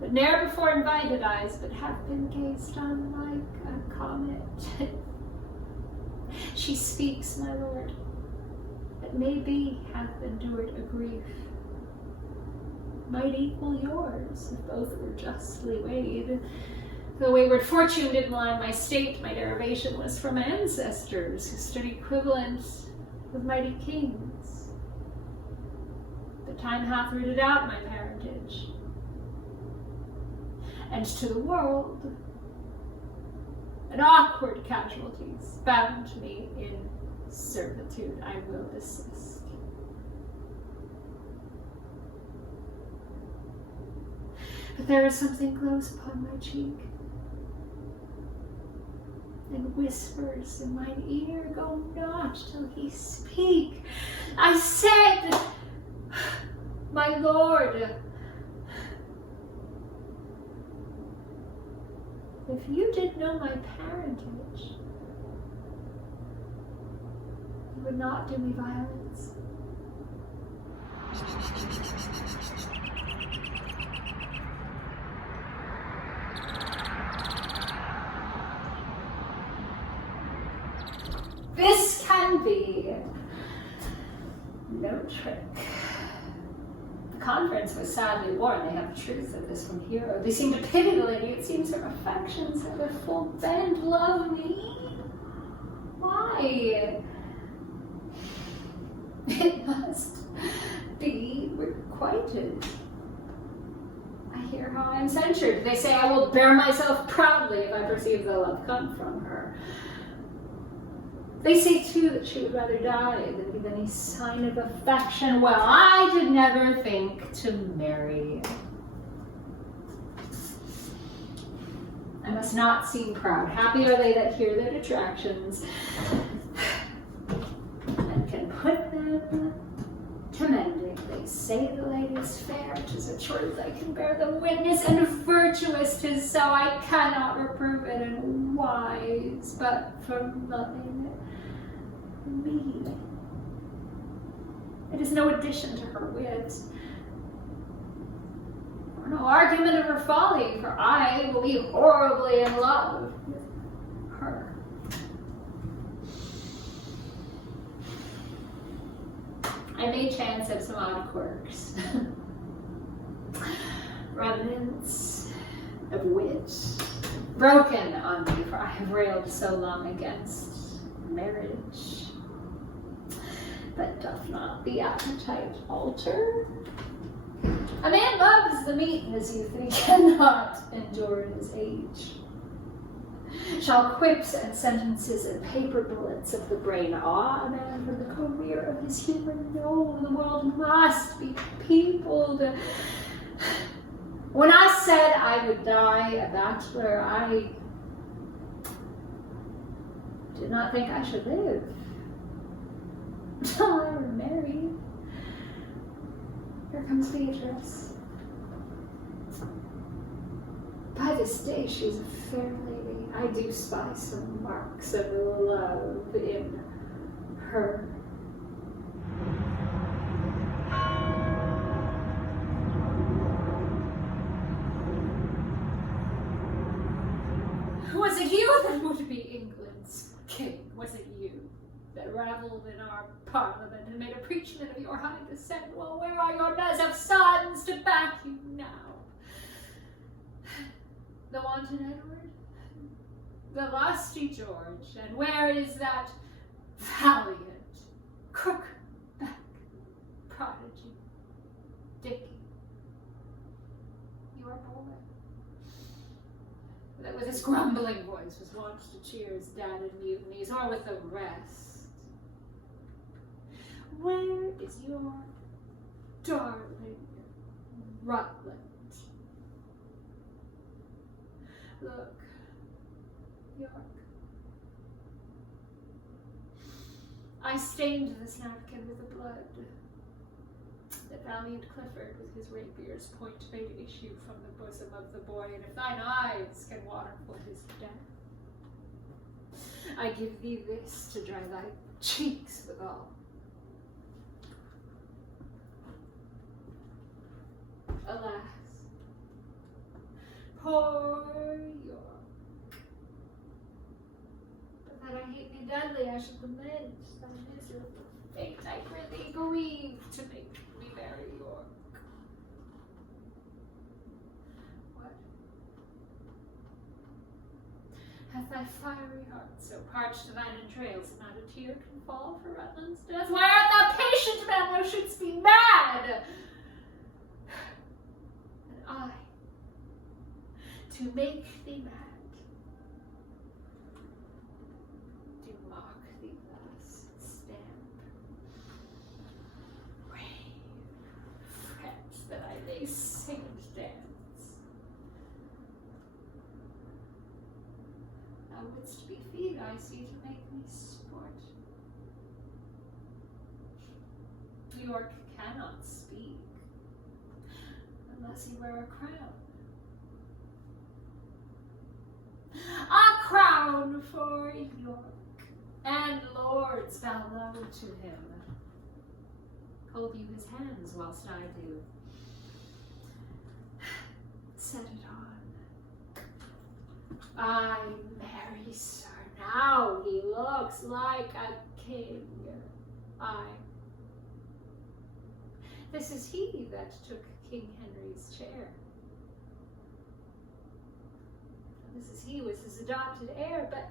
but ne'er before invited eyes, but have been gazed on like a comet. She speaks, my lord, that maybe hath endured a grief might equal yours, if both were justly weighed. The wayward fortune did line my state, my derivation was from ancestors who stood equivalent with mighty kings. But time hath rooted out my parentage, and to the world an awkward casualties bound me in servitude. I will desist. But there is something close upon my cheek, and whispers in mine ear, go not till he speak. I said, my lord, if you did know my parentage, you would not do me violence. This can be no trick. The conference was sadly worn. They have truth of this from hero. They seem to pity the lady. It seems her affections are their full bent. Love me? Why? It must be requited. I hear how I am censured. They say I will bear myself proudly if I perceive the love come from her. They say, too, that she would rather die than give any sign of affection. Well, I did never think to marry. I must not seem proud. Happy are they that hear their detractions and can put them to mending. They say the lady is fair. 'Tis a truth I can bear them witness, and virtuous 'tis so I cannot reprove it, and wise, but for loving me. It is no addition to her wit, or no argument of her folly, for I will be horribly in love with her. I may chance of some odd quirks, remnants of wit, broken on me, for I have railed so long against marriage. But doth not the appetite alter? A man loves the meat in his youth, and he cannot endure in his age. Shall quips and sentences and paper bullets of the brain awe a man for the career of his humor? No, the world must be peopled. When I said I would die a bachelor, I did not think I should live until I were married. Here comes Beatrice. By this day she is a fair lady. I do spy some marks of love in her. Was it you that would be England's king? Was it you that revelled in our parliament and made a preachment of your high descent? Well, where are your beds of sons to back you now? The wanton Edward? The lusty George? And where is that valiant, crook-back prodigy, Dickie? Your boy, that with his grumbling voice was wont to cheer his dad in mutinies, or with the rest. Where is your darling Rutland? Look, York. I stained this napkin with the blood that valiant Clifford with his rapier's point made issue from the bosom of the boy, and if thine eyes can water for his death, I give thee this to dry thy cheeks withal. Alas, poor York. But that I hate thee deadly, I should lament thy miserable fate. I prithee grieve to make me merry, York. What? Hath thy fiery heart so parched thine entrails that not a tear can fall for Rutland's death? Why art thou patient, man, thou shouldst be mad? And I, to make thee mad, do mock thee thus, stamp, rave, fret, that I may sing and dance. Thou wouldst be feed, I see, to make me sport. York cannot speak unless he wear a crown. A crown for York, and lords bow low to him. Hold you his hands whilst I do. Set it on. Ay, marry, sir, now he looks like a king. Ay. This is he that took King Henry's chair. This is he was his adopted heir, but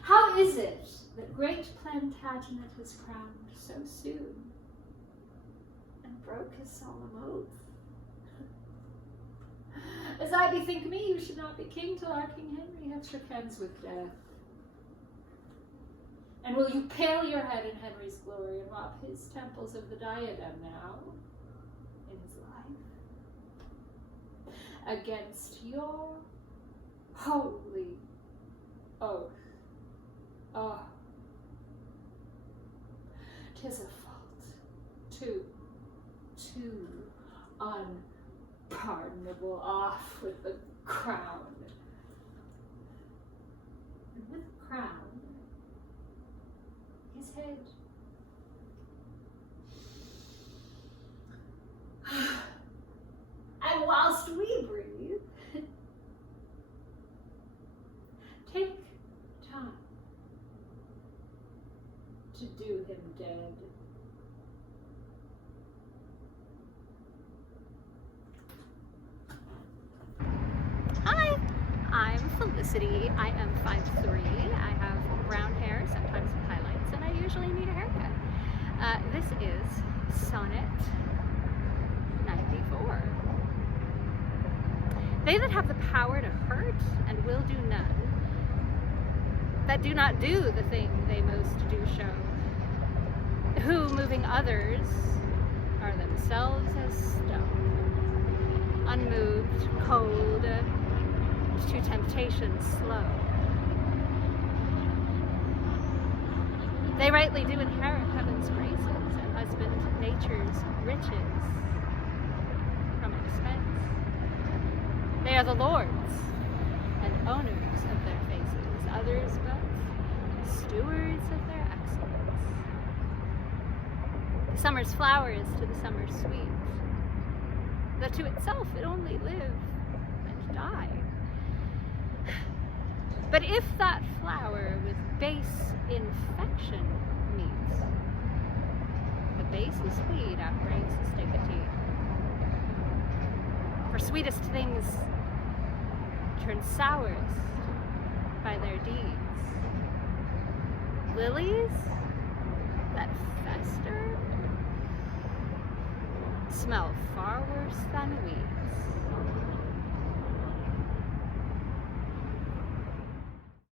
how is it that great Plantagenet is crowned so soon and broke his solemn oath? As I bethink me, you should not be king till our King Henry hath shook hands with death. And will you pale your head in Henry's glory and rob his temples of the diadem now, in his life, against your holy oath? Oh, 'tis a fault, too unpardonable. Off with the crown, and with the crown, his head. And whilst we breathe, take time to do him dead. Hi, I'm Felicity. I am 5'3". I have brown hair, sometimes with highlights, and I usually need a haircut. This is Sonnet 94. They that have the power to hurt and will do none, that do not do the thing they most do show, who, moving others, are themselves as stone, unmoved, cold, to temptation slow. They rightly do inherit heaven's graces and husband nature's riches from expense. They are the lords and owners of their faces, others but stewards of their excellence. The summer's flower is to the summer sweet, that to itself it only live and die. But if that flower with base infection meets, the basest weed outbreaks a stigmate. For sweetest things turn sourest by their deeds. Lilies that fester smell far worse than weeds.